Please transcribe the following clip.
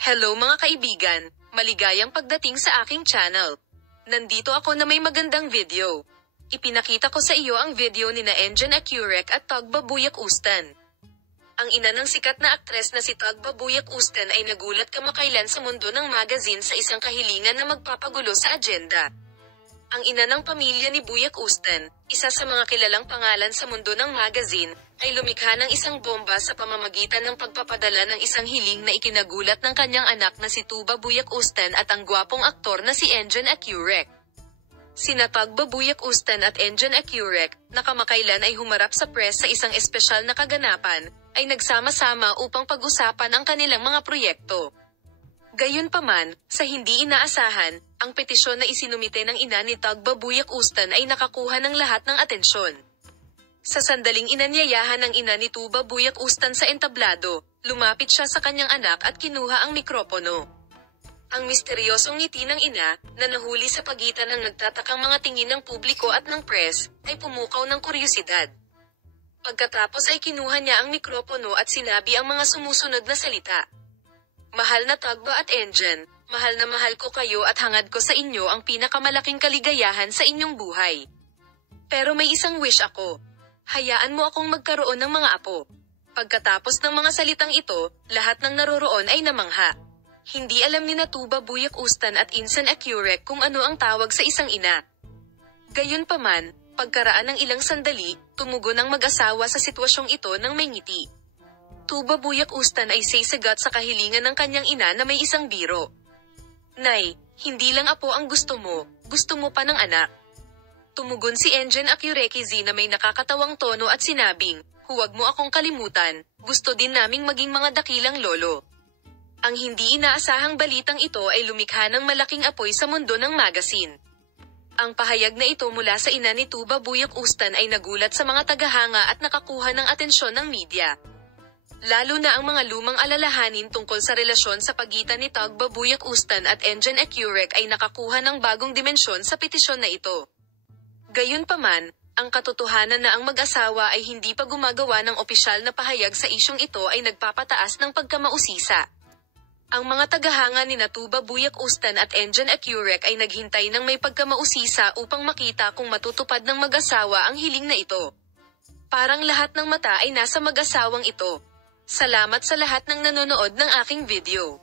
Hello mga kaibigan, maligayang pagdating sa aking channel. Nandito ako na may magandang video. Ipinakita ko sa iyo ang video ni na Engin Acurec at Tug Babuyak Ustan. Ang ina ng sikat na aktres na si Tug Babuyak Ustan ay nagulat kamakailan sa mundo ng magazine sa isang kahilingan na magpapagulo sa agenda. Ang ina ng pamilya ni Buyak Ustan, isa sa mga kilalang pangalan sa mundo ng magazine, ay lumikha ng isang bomba sa pamamagitan ng pagpapadala ng isang hiling na ikinagulat ng kanyang anak na si Tuba Buyak Ustan at ang gwapong aktor na si Engin Acurec. Sina Tug Babuyak Ustan at Engin Acurec, na kamakailan ay humarap sa press sa isang espesyal na kaganapan, ay nagsama-sama upang pag-usapan ang kanilang mga proyekto. Gayunpaman, sa hindi inaasahan, ang petisyon na isinumite ng ina ni Tug Babuyak Ustan ay nakakuha ng lahat ng atensyon. Sa sandaling inanyayahan ng ina ni Tuba Buyak Ustan sa entablado, lumapit siya sa kanyang anak at kinuha ang mikropono. Ang misteryosong ngiti ng ina, na nahuli sa pagitan ng nagtatakang mga tingin ng publiko at ng press, ay pumukaw ng kuryosidad. Pagkatapos ay kinuha niya ang mikropono at sinabi ang mga sumusunod na salita. Mahal na Tugba at Engin, mahal na mahal ko kayo at hangad ko sa inyo ang pinakamalaking kaligayahan sa inyong buhay. Pero may isang wish ako. Hayaan mo akong magkaroon ng mga apo. Pagkatapos ng mga salitang ito, lahat ng naroroon ay namangha. Hindi alam ni Tuba Buyak Ustan at Engin Acurec kung ano ang tawag sa isang ina. Gayunpaman, pagkaraan ng ilang sandali, tumugon ang mag-asawa sa sitwasyong ito ng may ngiti. Tuba Buyak Ustan ay sasagot sa kahilingan ng kanyang ina na may isang biro. Nay, hindi lang apo ang gusto mo pa ng anak. Tumugon si Engin Acurec na may nakakatawang tono at sinabing, huwag mo akong kalimutan, gusto din naming maging mga dakilang lolo. Ang hindi inaasahang balitang ito ay lumikha ng malaking apoy sa mundo ng magazine. Ang pahayag na ito mula sa ina ni Tuba Buyak Ustan ay nagulat sa mga tagahanga at nakakuha ng atensyon ng media. Lalo na ang mga lumang alalahanin tungkol sa relasyon sa pagitan ni Tug Babuyak Ustan at Engin Acurec ay nakakuha ng bagong dimensyon sa petisyon na ito. Gayunpaman, ang katotohanan na ang mag-asawa ay hindi pa gumagawa ng opisyal na pahayag sa isyung ito ay nagpapataas ng pagkamausisa. Ang mga tagahanga ni Tuba Buyak Ustan at Engin Acurec ay naghintay ng may pagkamausisa upang makita kung matutupad ng mag-asawa ang hiling na ito. Parang lahat ng mata ay nasa mag-asawang ito. Salamat sa lahat ng nanonood ng aking video.